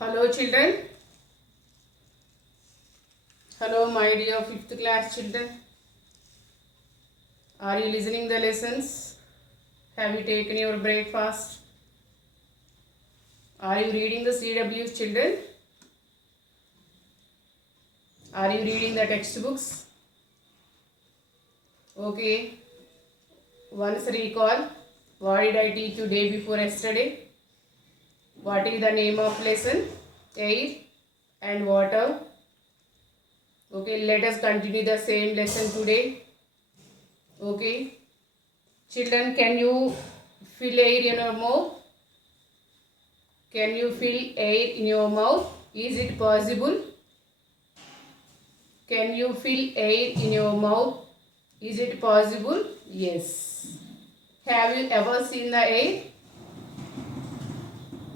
Hello children. Hello my dear 5th class children. Are you listening the lessons? Have you taken your breakfast? Are you reading the CW's children? Are you reading the textbooks? Okay. Once recall. What did I teach you day before yesterday? What is the name of lesson? Air and water. Okay, let us continue the same lesson today. Okay. Children, can you feel air in your mouth? Can you feel air in your mouth? Is it possible? Can you feel air in your mouth? Is it possible? Yes. Have you ever seen the air?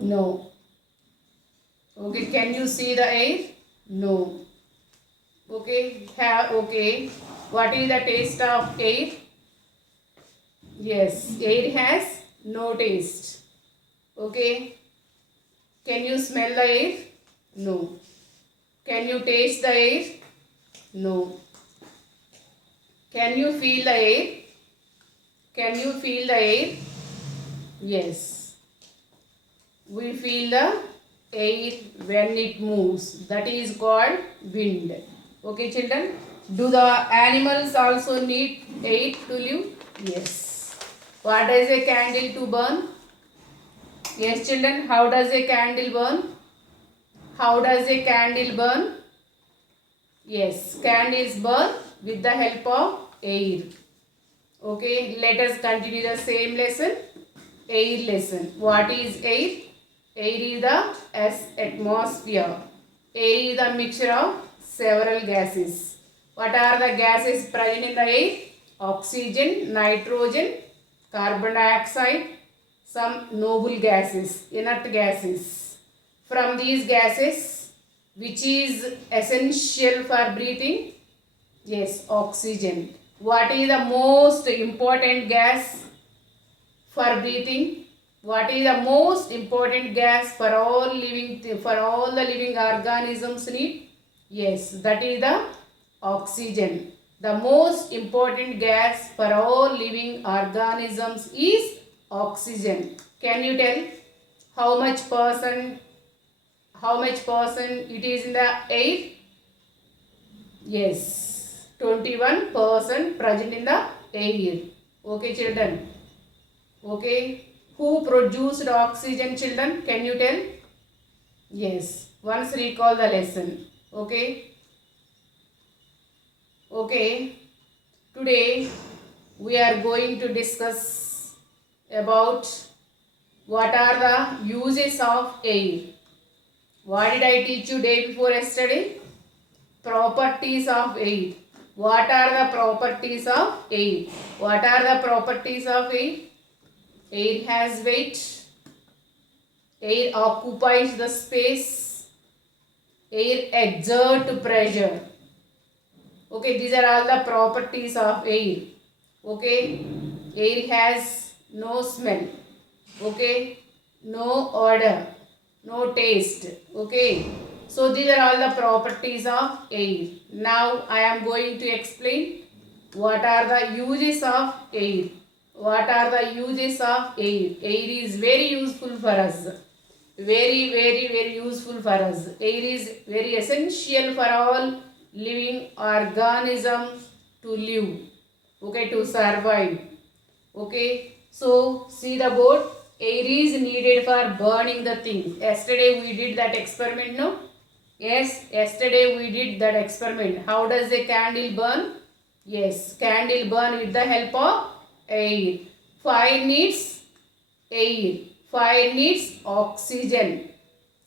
No. Okay, can you see the air? No. Okay, okay. What is the taste of air? Yes, air has no taste. Okay. Can you smell the air? No. Can you taste the air? No. Can you feel the air? Can you feel the air? Yes. We feel the air when it moves. That is called wind. Okay, children? Do the animals also need air to live? Yes. What does a candle to burn? Yes, children. How does a candle burn? How does a candle burn? Yes, candles burn with the help of air. Okay, let us continue the same lesson. Air lesson. What is air? Air is the atmosphere. Air is the mixture of several gases. What are the gases present in the air? Oxygen, nitrogen, carbon dioxide, some noble gases, inert gases. From these gases, which is essential for breathing? Yes, oxygen. What is the most important gas for breathing? What is the most important gas for all the living organisms need? Yes, that is the oxygen. The most important gas for all living organisms is oxygen. Can you tell how much percent it is in the air? Yes, 21% present in the air. Okay, children. Okay. Who produced oxygen, children? Can you tell? Yes. Once recall the lesson. Okay. Okay. Today we are going to discuss about what are the uses of air. What did I teach you day before yesterday? Properties of air. What are the properties of air? What are the properties of air? Air has weight. Air occupies the space. Air exerts pressure. Okay, these are all the properties of air. Okay, air has no smell. Okay, no odor, no taste. Okay, so these are all the properties of air. Now I am going to explain what are the uses of air. What are the uses of air? Air is very useful for us. Very useful for us. Air is very essential for all living organisms to live. Okay, to survive. Okay, so see the board. Air is needed for burning the things. Yesterday we did that experiment, no? Yes, yesterday we did that experiment. How does a candle burn? Yes, candle burn with the help of air. Fire needs air. Fire needs oxygen.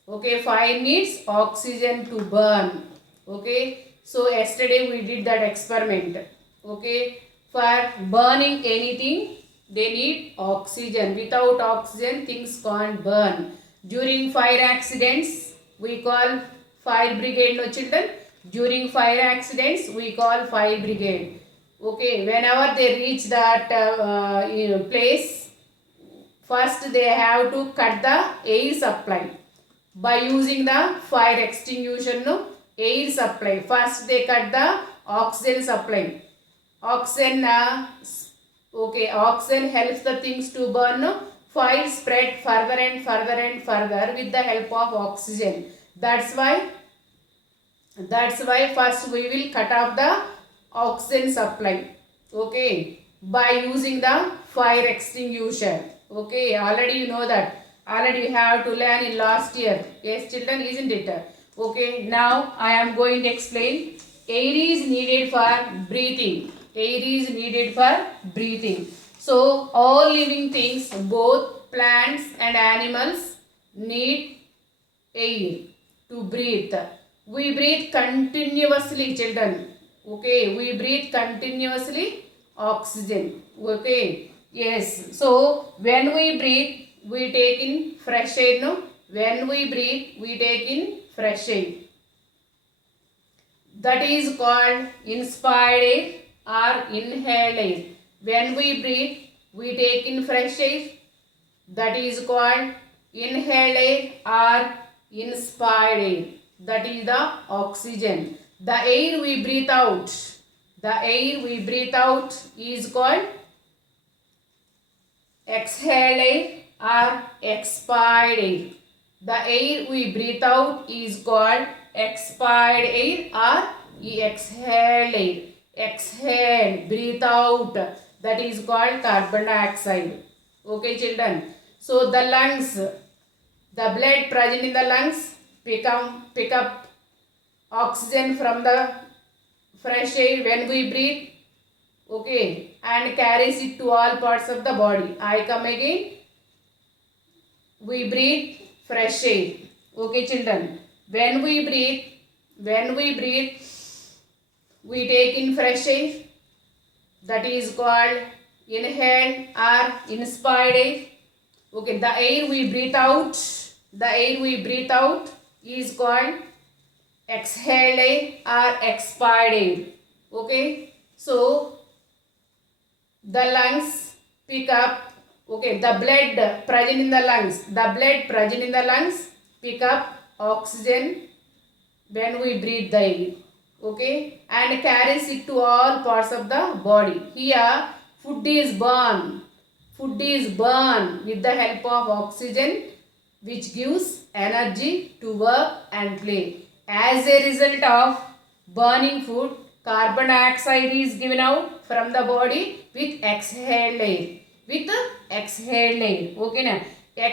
Okay, fire needs oxygen to burn. Okay, so yesterday we did that experiment. Okay, for burning anything, they need oxygen. Without oxygen, things can't burn. During fire accidents, we call fire brigade, no children? During fire accidents, we call fire brigade. Okay, whenever they reach that place, first they have to cut the air supply. by using the fire extinguisher, no air supply. First they cut the oxygen supply. Oxygen, oxygen helps the things to burn. No? Fire spread further and further and further with the help of oxygen. That's why first we will cut off the oxygen supply. Okay, by using the fire extinguisher. Okay, already you know that. Already you have to learn in last year. Yes, children, isn't it? Okay, now I am going to explain. Air is needed for breathing. Air is needed for breathing. So, all living things, both plants and animals, need air to breathe. We breathe continuously, children. Okay, we breathe continuously oxygen. Okay, yes. So, when we breathe, we take in fresh air, no? When we breathe, we take in fresh air. That is called inspired air or inhaled air. When we breathe, we take in fresh air. That is called inhaled air or inspired air. That is the oxygen. The air we breathe out. The air we breathe out is called exhaled air or expired air. The air we breathe out is called expired air or exhaled air. Exhale, breathe out. That is called carbon dioxide. Okay, children. So the lungs, the blood present in the lungs pick up oxygen from the fresh air when we breathe. Okay, and carries it to all parts of the body. I come again. We breathe fresh air. Okay, children. When we breathe, we take in fresh air. That is called inhaled or inspired air. Okay, the air we breathe out is called exhaled air or expired air. Okay, so the lungs pick up. Okay, the blood present in the lungs pick up oxygen when we breathe the air. Okay, and carries it to all parts of the body. Here, food is burned with the help of oxygen, which gives energy to work and play. As a result of burning food, carbon dioxide is given out from the body with exhaled air. Okay, now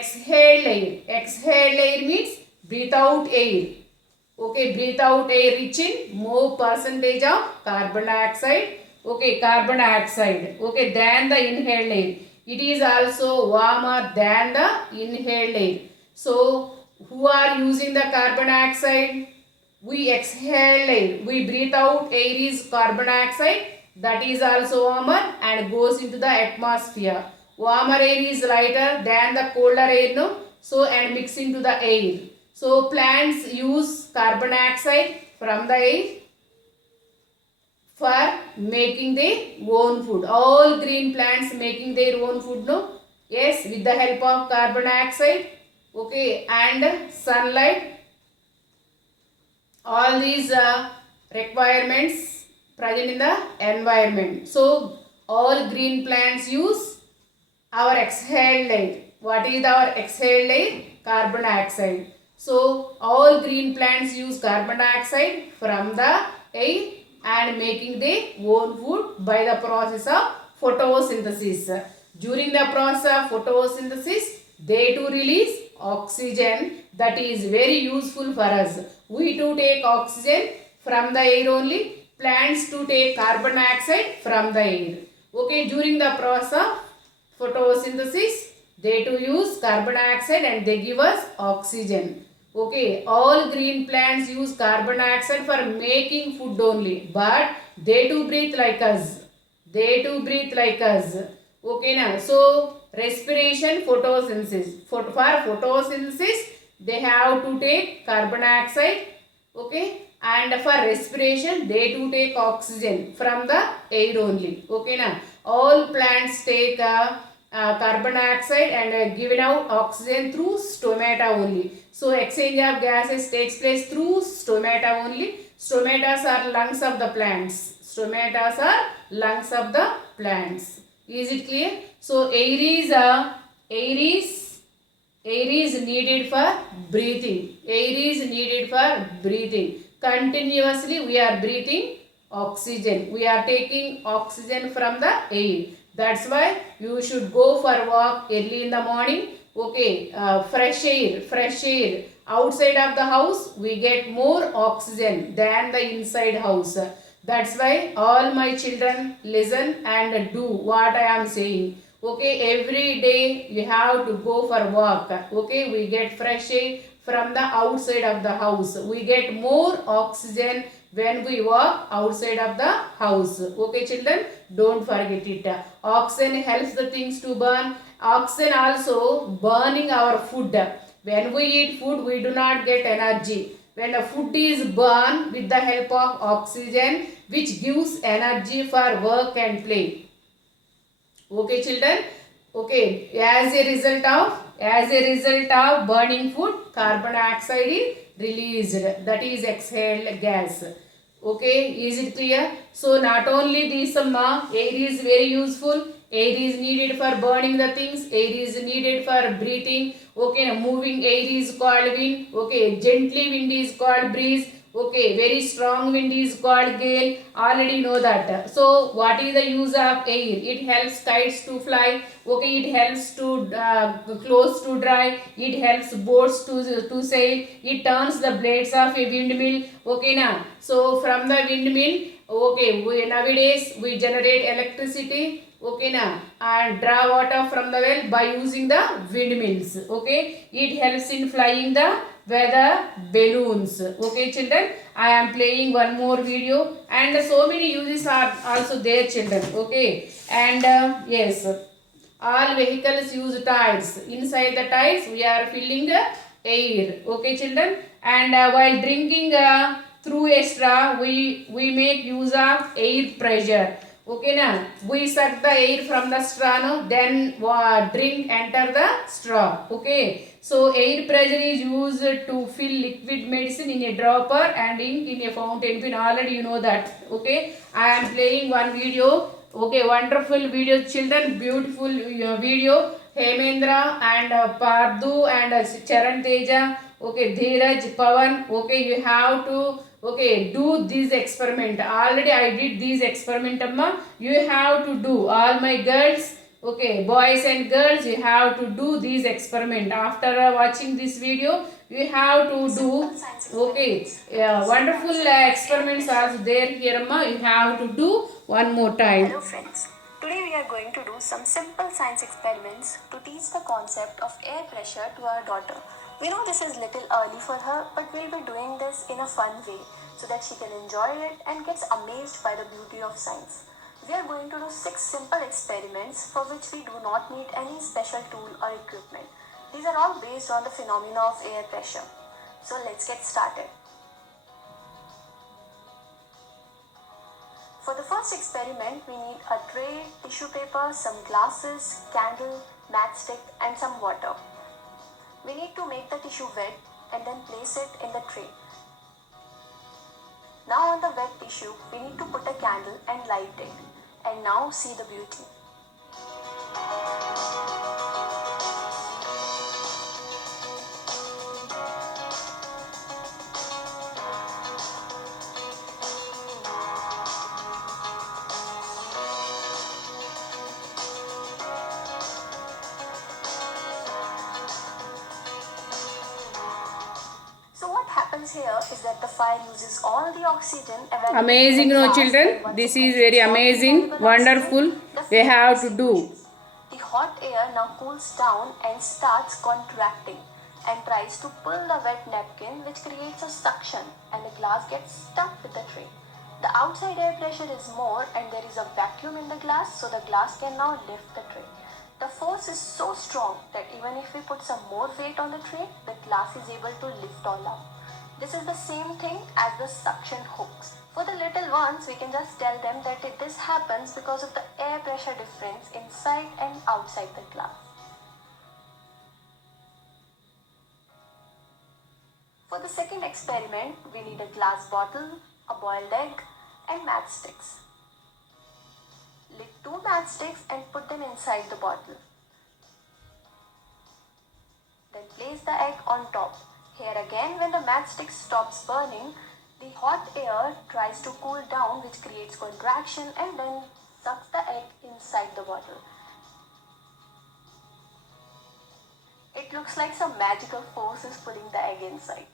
exhaled air means breathe out air. Okay, breathe out air rich in more percentage of carbon dioxide. Okay, carbon dioxide. Okay, than the inhaled air. It is also warmer than the inhaled air. So, who are using the carbon dioxide? We exhale air. We breathe out air is carbon dioxide. That is also warmer and goes into the atmosphere. Warmer air is lighter than the colder air, no? So, and mix into the air. So, plants use carbon dioxide from the air for making their own food. All green plants making their own food, no? Yes, with the help of carbon dioxide. Okay, and sunlight. All these requirements present in the environment. So, all green plants use our exhaled air. What is our exhaled air? Carbon dioxide. So, all green plants use carbon dioxide from the air and making their own food by the process of photosynthesis. During the process of photosynthesis, they too release oxygen that is very useful for us. We too take oxygen from the air only. Plants to take carbon dioxide from the air. Okay, during the process of photosynthesis, they too use carbon dioxide and they give us oxygen. Okay, all green plants use carbon dioxide for making food only, but they too breathe like us. Okay, now, so respiration, photosynthesis. For photosynthesis, they have to take carbon dioxide. Okay, and for respiration, they too take oxygen from the air only. Okay, now, all plants take carbon dioxide and given out oxygen through stomata only. So exchange of gases takes place through stomata only. Stomatas are lungs of the plants. Stomatas are lungs of the plants. Is it clear? So air is needed for breathing. Air is needed for breathing. Continuously we are breathing oxygen. We are taking oxygen from the air. That's why you should go for walk early in the morning. Okay, fresh air. Outside of the house, we get more oxygen than the inside house. That's why all my children listen and do what I am saying. Okay, every day you have to go for walk. Okay, we get fresh air from the outside of the house. We get more oxygen when we walk outside of the house. Okay children, don't forget it. Oxygen helps the things to burn. Oxygen also burning our food. When we eat food, we do not get energy. When the food is burned with the help of oxygen, which gives energy for work and play. Okay children. Okay, as a result of burning food, carbon dioxide is released, that is exhaled gas. Okay, is it clear? So not only this air is very useful. Air is needed for burning the things. Air is needed for breathing. Okay, moving air is called wind. Okay, gently wind is called breeze. Okay, very strong wind is called gale. Already know that. So, what is the use of air? It helps kites to fly. Okay, it helps to clothes to dry. It helps boats to sail. It turns the blades of a windmill. Okay, now. So, from the windmill, okay, nowadays we generate electricity. Okay, now, and draw water from the well by using the windmills. Okay, it helps in flying the weather balloons. Okay children, I am playing one more video and so many uses are also there children. Okay, and yes, all vehicles use tires. Inside the tires we are filling the air. Okay children, and while drinking through a straw we make use of air pressure. Okay now, we suck the air from the straw no? Then drink enter the straw. Okay, so air pressure is used to fill liquid medicine in a dropper and ink in a fountain pen. Already you know that. Okay, I am playing one video. Okay, wonderful video children, beautiful video. Hemendra and Pardu and Charan Teja. Okay, Dheeraj, Pavan. Okay, you have to do this experiment. Already I did this experiment amma. You have to do, all my girls, okay, boys and girls, you have to do this experiment. After watching this video, you have to do, okay, wonderful experiments are there here amma. You have to do one more time. Hello friends, today we are going to do some simple science experiments to teach the concept of air pressure to our daughter. We know this is little early for her, but we'll be doing this in a fun way so that she can enjoy it and gets amazed by the beauty of science. We are going to do 6 simple experiments for which we do not need any special tool or equipment. These are all based on the phenomena of air pressure. So let's get started. For the first experiment, we need a tray, tissue paper, some glasses, candle, matchstick and some water. We need to make the tissue wet and then place it in the tray. Now on the wet tissue, we need to put a candle and light it. And now see the beauty. Here is that the fire uses all the oxygen available. Amazing, no children. This is very amazing, wonderful. We have to do. The hot air now cools down and starts contracting and tries to pull the wet napkin, which creates a suction and the glass gets stuck with the tray. The outside air pressure is more and there is a vacuum in the glass, so the glass can now lift the tray. The force is so strong that even if we put some more weight on the tray, the glass is able to lift all up. This is the same thing as the suction hooks For the little ones, we can just tell them that this happens because of the air pressure difference inside and outside the glass. For the second experiment, we need a glass bottle, a boiled egg, and matchsticks. Lick 2 matchsticks and put them inside the bottle. Then place the egg on top. Here again, when the matchstick stops burning, the hot air tries to cool down, which creates contraction and then sucks the egg inside the bottle. It looks like some magical force is pulling the egg inside.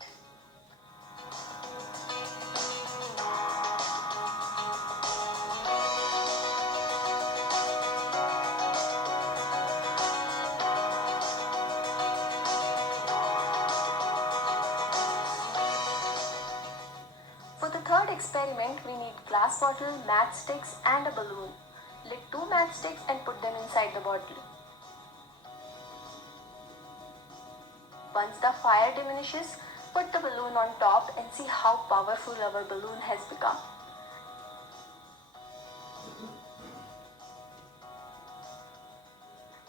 For the third experiment, we need glass bottle, matchsticks and a balloon. Lick 2 matchsticks and put them inside the bottle. Once the fire diminishes, put the balloon on top and see how powerful our balloon has become.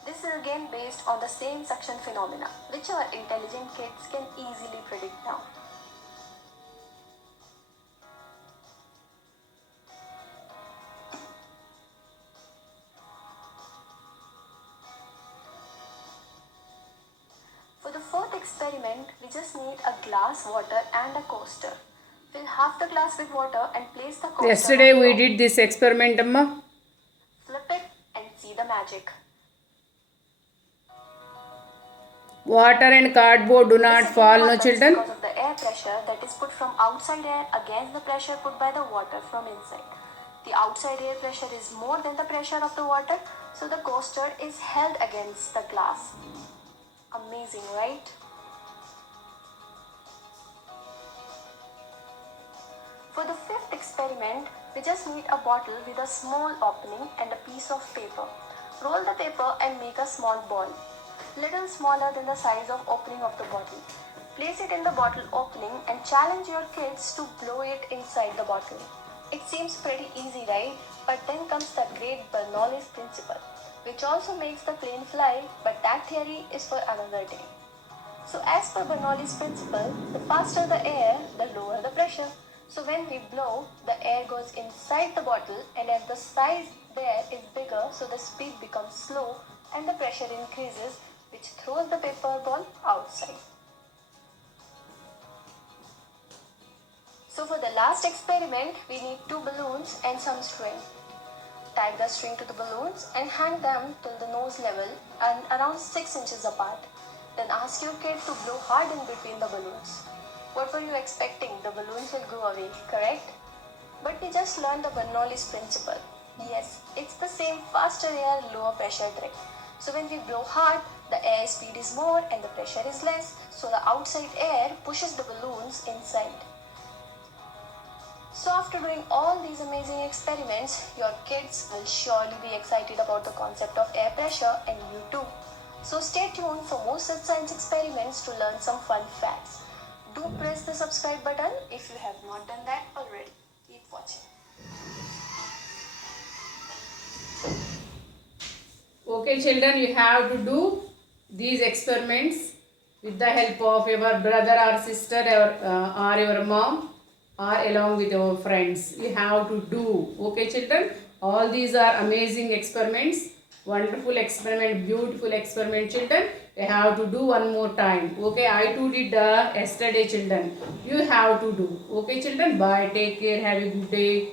This is again based on the same suction phenomena, which our intelligent kids can easily predict now. For the fourth experiment, we just need a glass, water and a coaster. Fill half the glass with water and place the coaster Yesterday on we top. did this experiment, Amma. Flip it and see the magic. Water and cardboard do not This fall, again no happens children. because of the air pressure that is put from outside air against the pressure put by the water from inside. The outside air pressure is more than the pressure of the water, so the coaster is held against the glass. Amazing, right? For the fifth experiment, we just need a bottle with a small opening and a piece of paper. Roll the paper and make a small ball, little smaller than the size of opening of the bottle. Place it in the bottle opening and challenge your kids to blow it inside the bottle. It seems pretty easy, right? But then comes the great Bernoulli's principle, which also makes the plane fly, but that theory is for another day. So as per Bernoulli's principle, the faster the air, the lower the pressure. So when we blow, the air goes inside the bottle, and as the size there is bigger, so the speed becomes slow and the pressure increases, which throws the paper ball outside. So for the last experiment, we need 2 balloons and some string. Tie the string to the balloons and hang them till the nose level and around 6 inches apart. Then ask your kid to blow hard in between the balloons. What were you expecting? The balloons will go away, correct? But we just learned the Bernoulli's principle. Yes, it's the same faster air, lower pressure trick. So when we blow hard, the air speed is more and the pressure is less, so the outside air pushes the balloons inside. So after doing all these amazing experiments, your kids will surely be excited about the concept of air pressure, and you too. So stay tuned for more such science experiments to learn some fun facts. Do press the subscribe button if you have not done that already. Keep watching. Okay, children, you have to do these experiments with the help of your brother or sister or your mom or along with your friends. You have to do. Okay, children, all these are amazing experiments. Wonderful experiment, beautiful experiment, children. You have to do one more time. Okay, I too did yesterday, children. You have to do. Okay, children, bye. Take care. Have a good day.